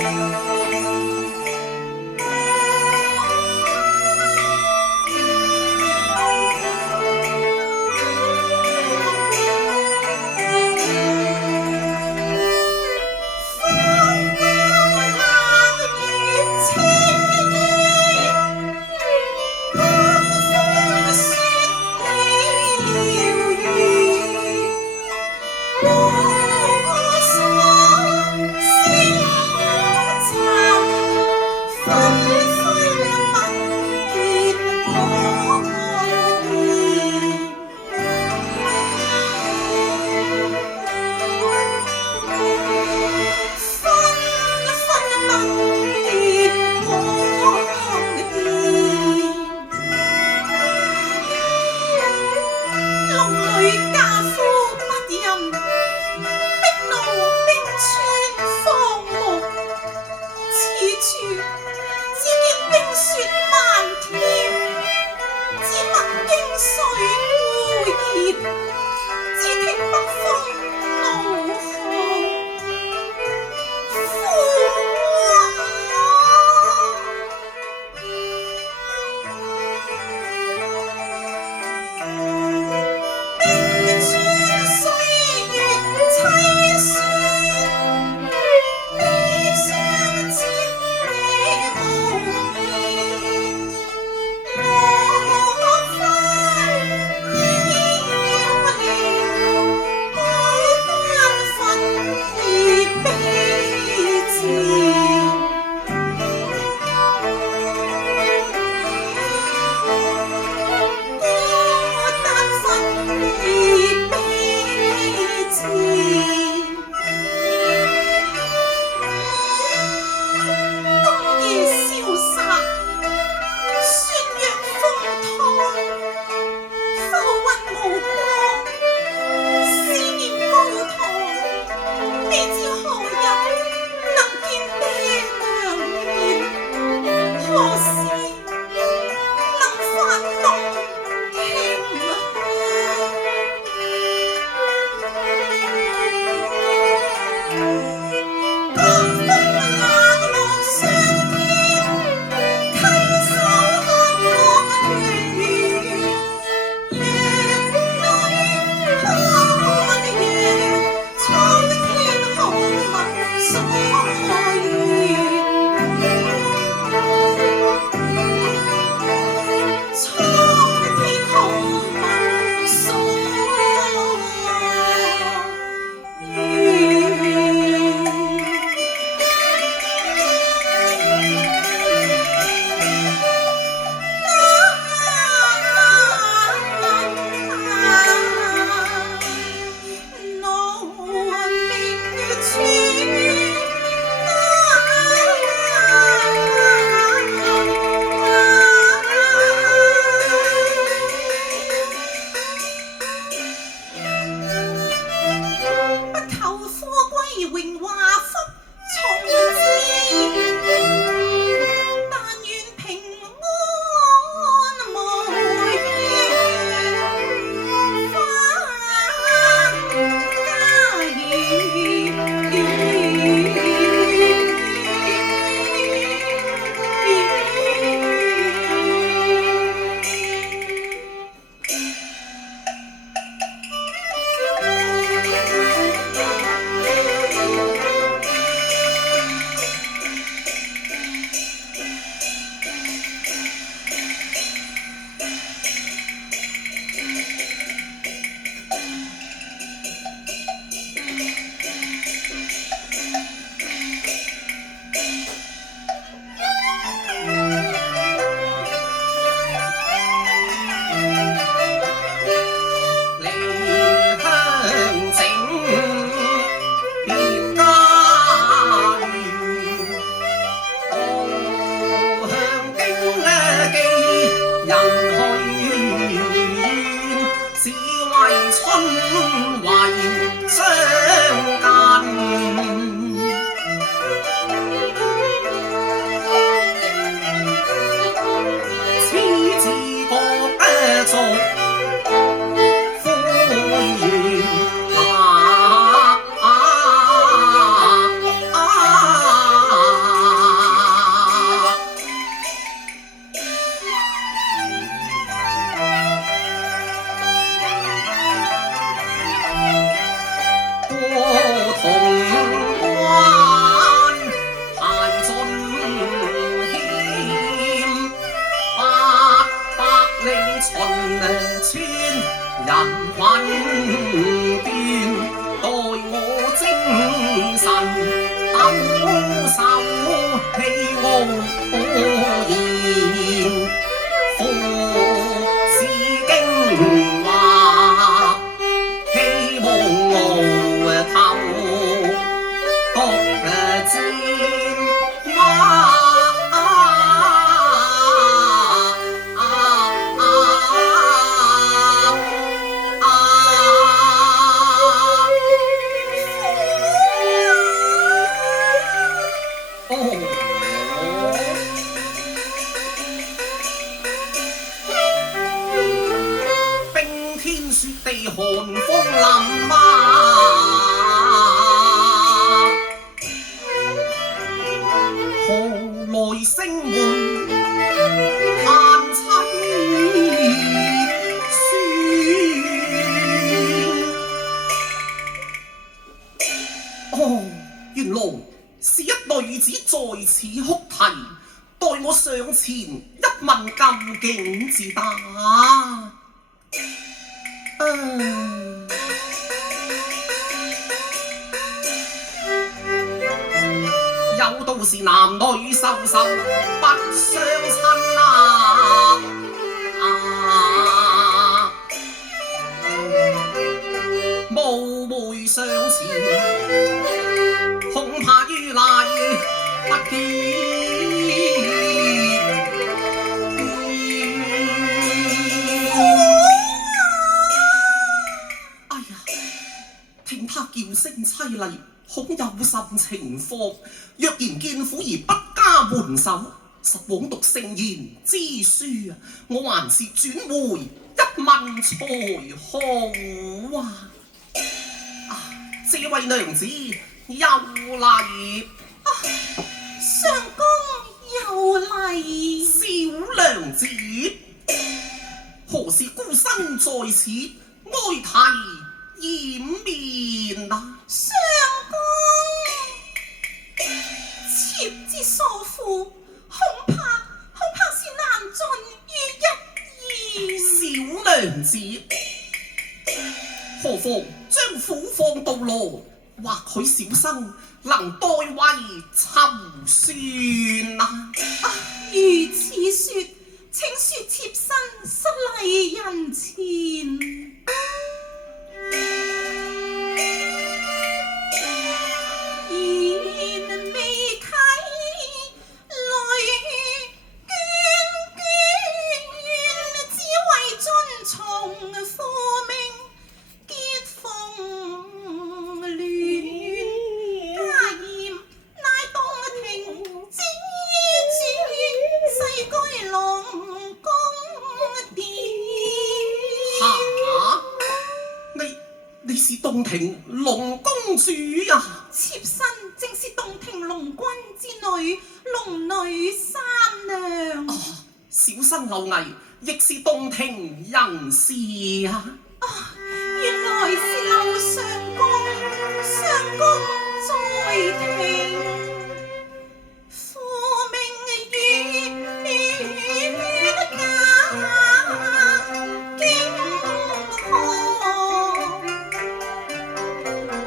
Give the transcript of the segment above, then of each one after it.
暮色，星残。冰天雪地寒風凜啊！何來聲門嘆凄酸？原來是一女子在此哭啼，待我上前一問究竟自答。有道是男女授受不相親無會相前，恐怕於賴不見。哎呀，聽他叫聲凄厲，恐有甚情況。若然見苦而不加援手，實枉讀聖賢之書啊！我還是轉回一問才好啊！這位娘子又嚟，相公又嚟，小娘子，何時孤身在此哀啼掩面啊？相公，妾之所負，恐怕是難盡於一言。小娘子，何妨將苦放到來，或許小生能代為籌算啊！如此說，請恕妾身失禮人前。你是洞庭龍公主啊？妾身正是洞庭龍君之女，龍女三娘。小生漏藝，亦是洞庭人士啊！原來是劉相公，相公在庭，父命於家經何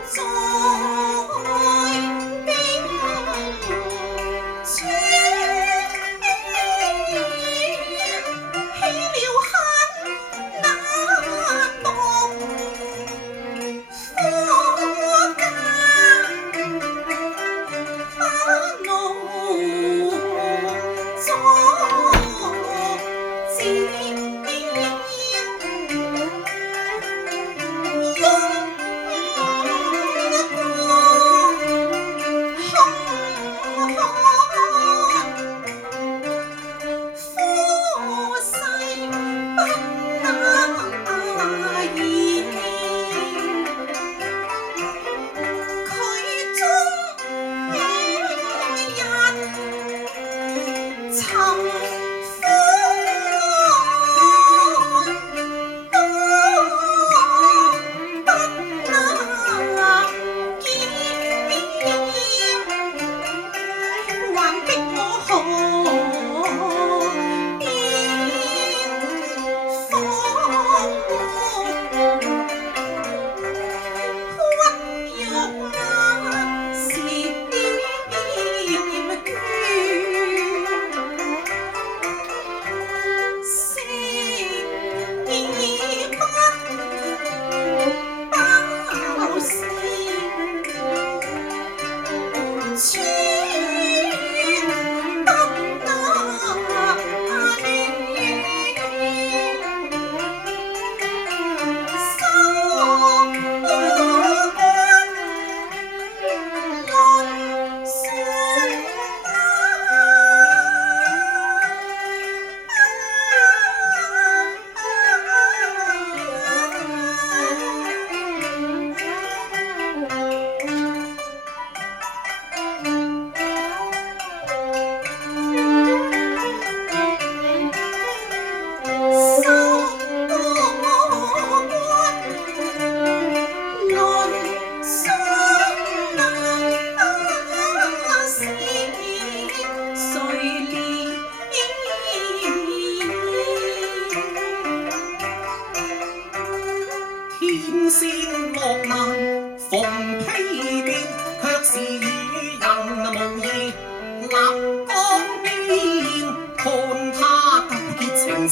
在兵處，起了很難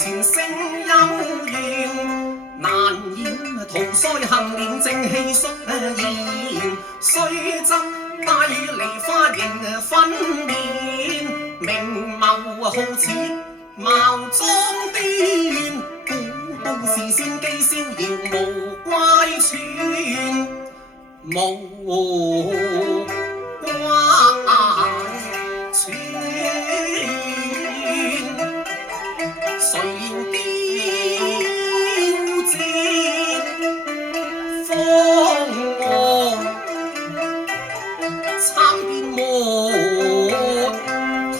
前聲幽怨。難掩桃腮杏臉正氣肅然，雖則帶梨花迎分面，明眸好似貌莊端，古道是仙姬逍遙無怪存，無怪存。誰料雕節方案，參變沒太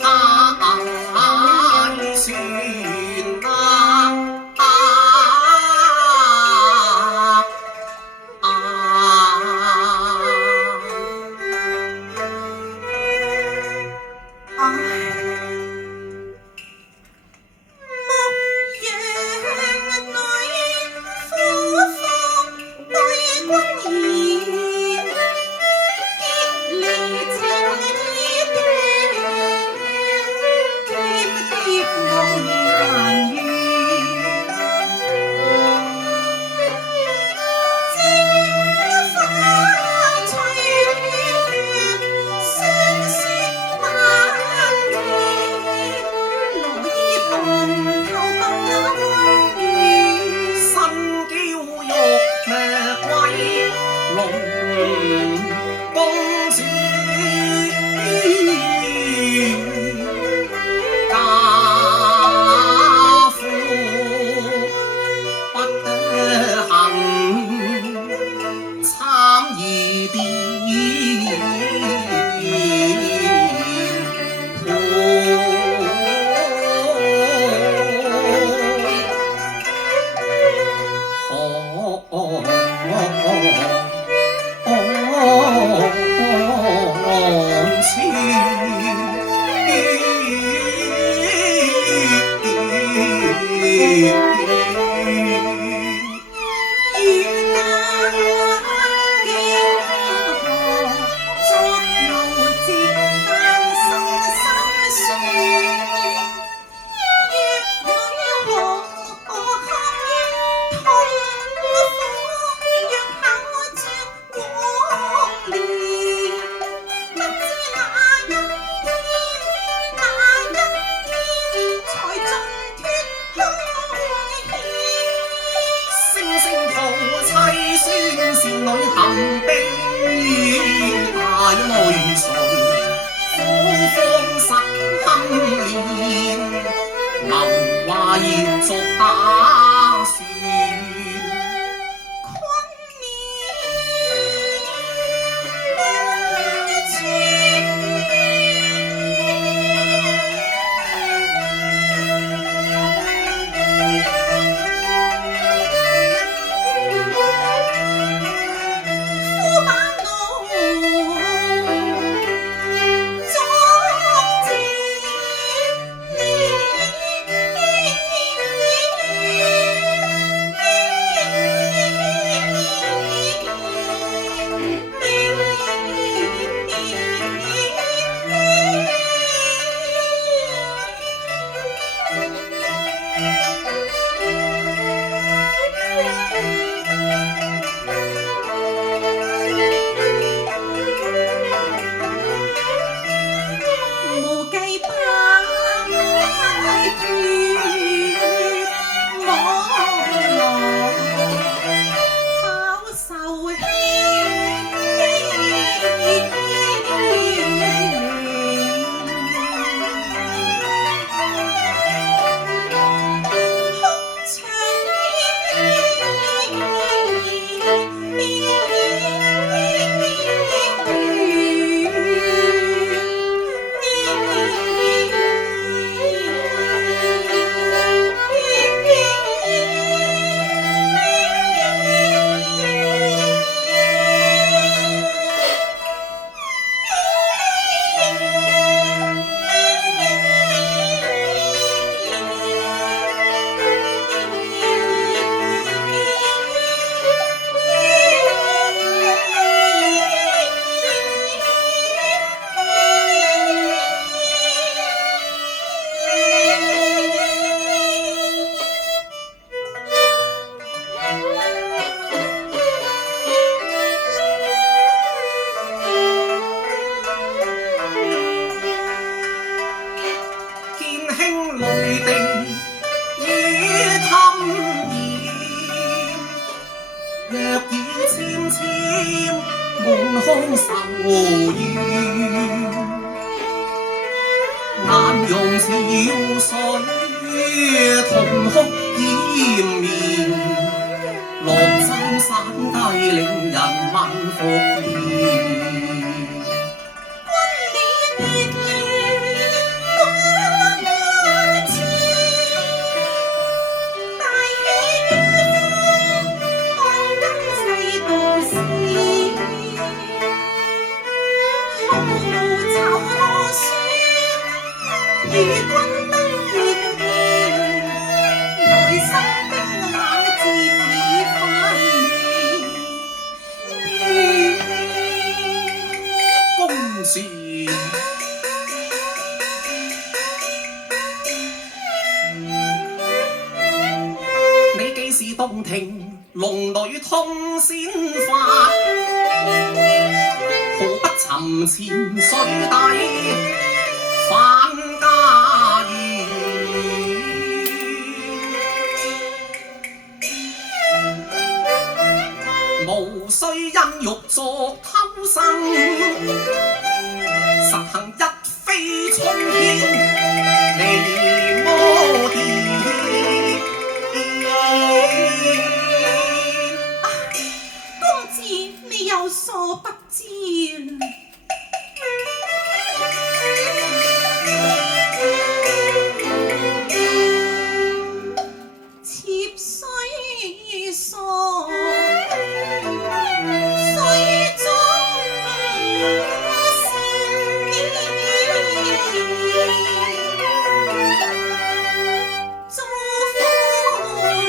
算作打算。地已襟然，若已纖纖滿腔愁怨，眼容潮水痛哭掩面，落針散低令人問伏言。與君登月面，內心冰冷漸已反面。公主，你既是洞庭龍女通仙法，何不沉潛水底反家園？無須因欲作偷生，實行一飛沖天離魔殿。公子，你有所不知。妾雖傻，水中仙，做夫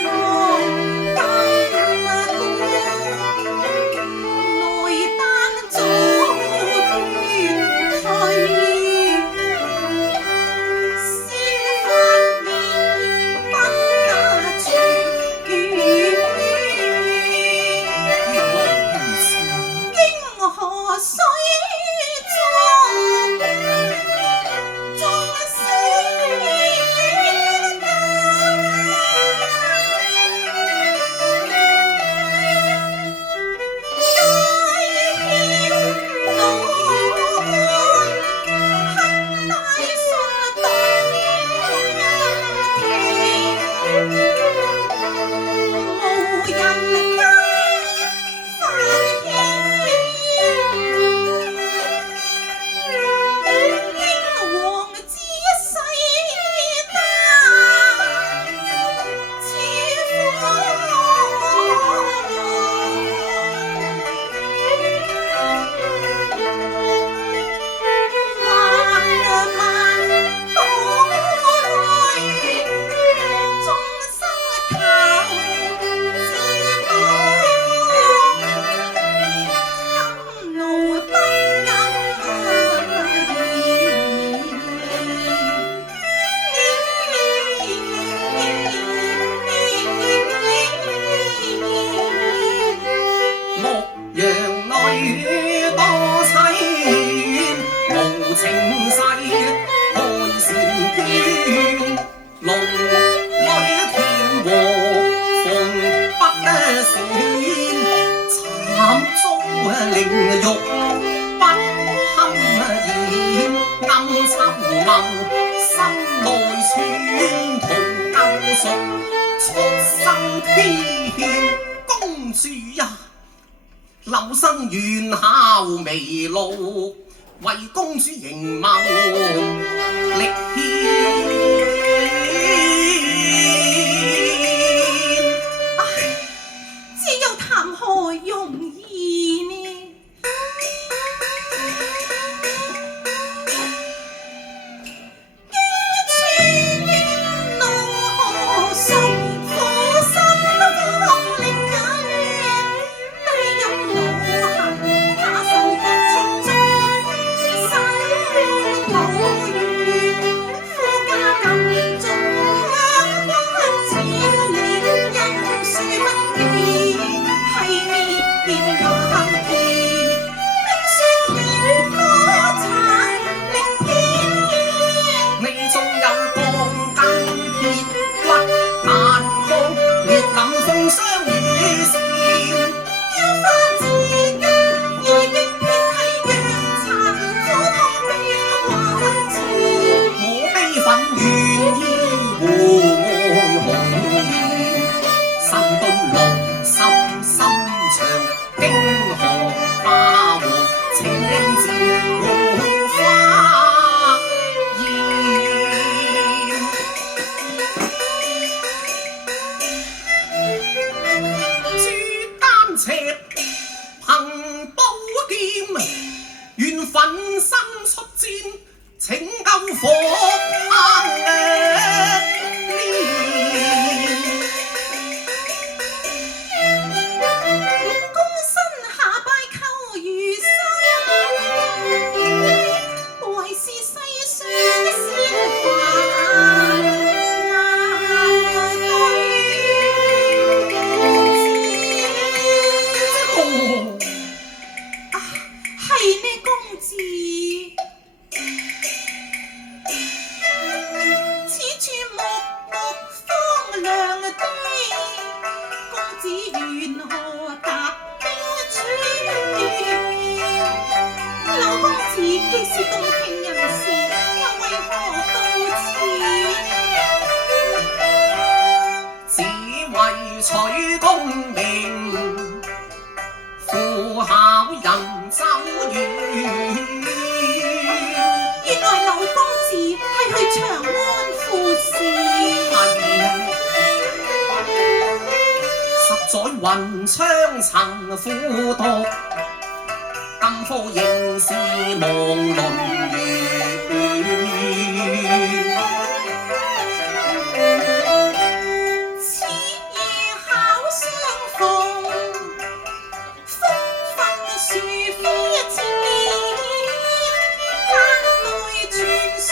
郎登高，內丹早斷退。靈肉不堪言，暗抽謀，心內寸途救贖，出生天。公主呀，柳生願效微露，為公主營謀力獻。只有談何容易呢？經火烹躬身下拜求餘生，為是世上鮮華難對治。係呢公子，此處木荒涼地，公子緣何踏冰川？老公子既是動情人士，又為何到此？只為取功名，負巧人走遠。原來老公子係去長安赴試，實在雲窗曾苦讀，今科應是望論遠。此夜巧相逢，風分樹飛前，間對傳書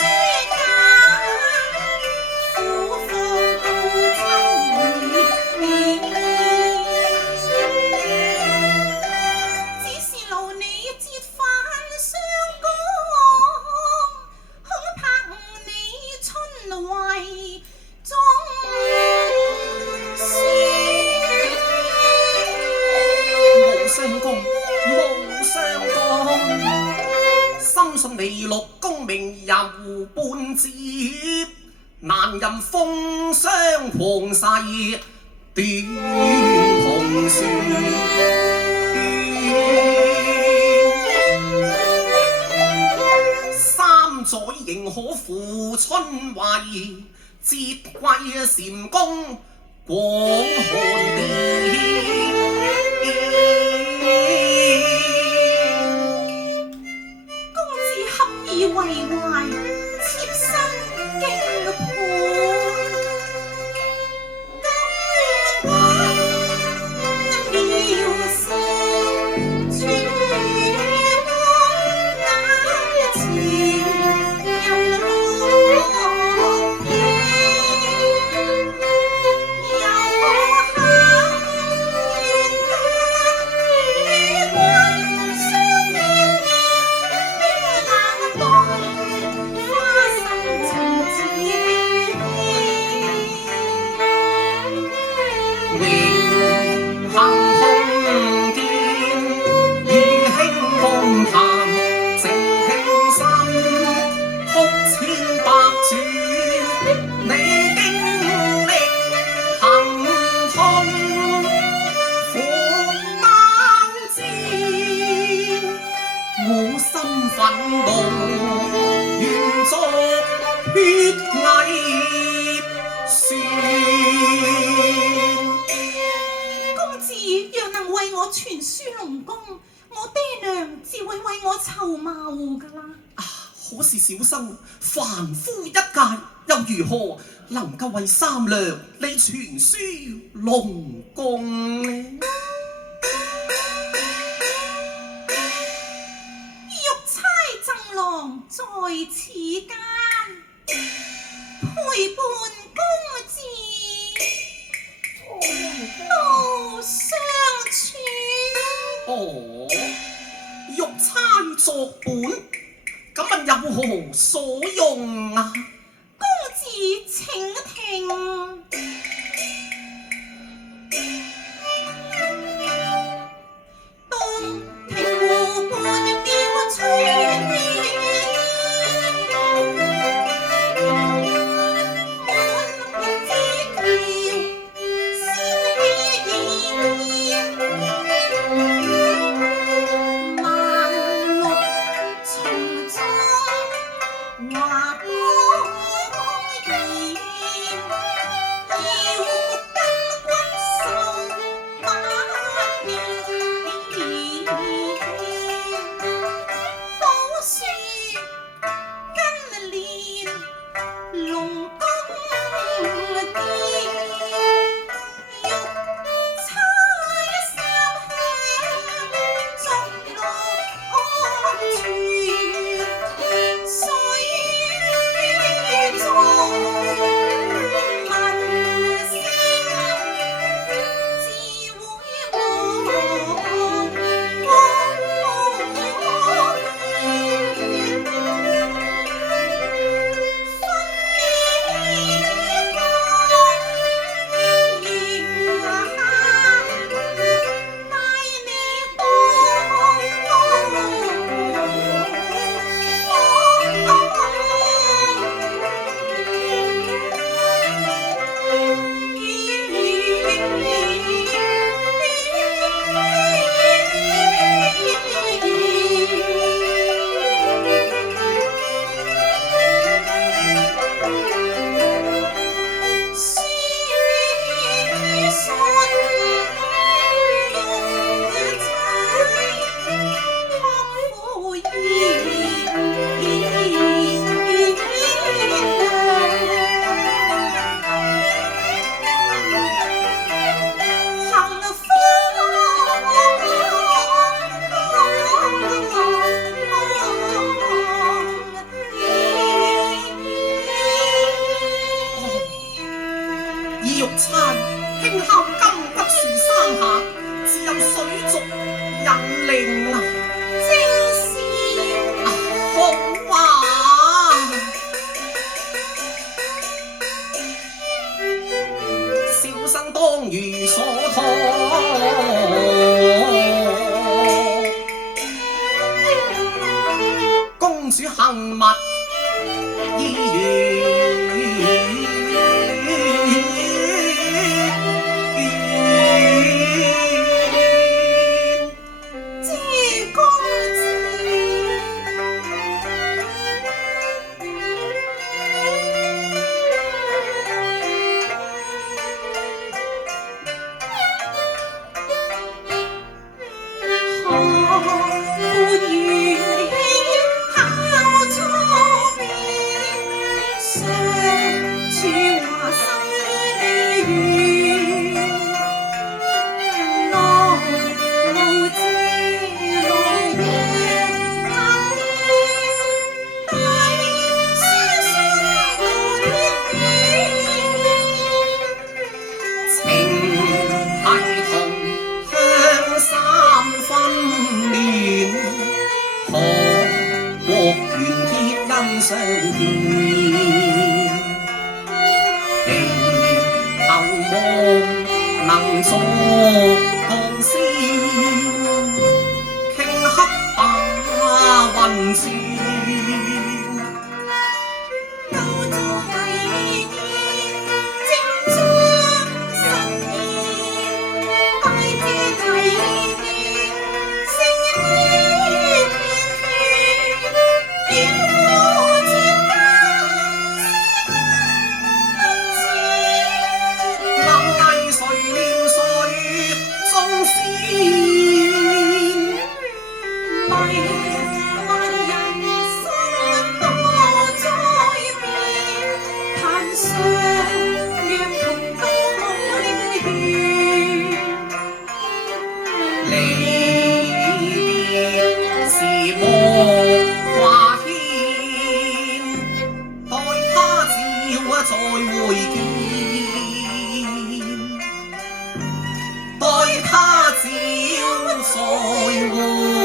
間，苦況到親只是勞你折返相講，恐怕你春懷中無相公，無相公，深信你六功名猶半截，難任風霜狂世斷紅樹。三載仍可負春惠，節歸禪宮廣漢地。公子合意為懷，妾身敬佩。公子若能為我傳書龍宮，我爹娘自會為我籌謀噶啦。可是小生凡夫一介，又如何能夠為三娘你傳書龍宮呢？玉釵贈郎在此間，陪伴公子到相處。哦，玉釵作伴，咁問有何所用啊？公子請聽。洞庭湖畔標吹華光輕敲金骨樹三下，自有水族引令啊！正是好啊！小生當如所託，公主幸物意願。知公相見，祈求夢能作鋼仙，頃刻把雲前。救助危言，正將實現，大志提言，聖意天天。再會見，待他朝再會。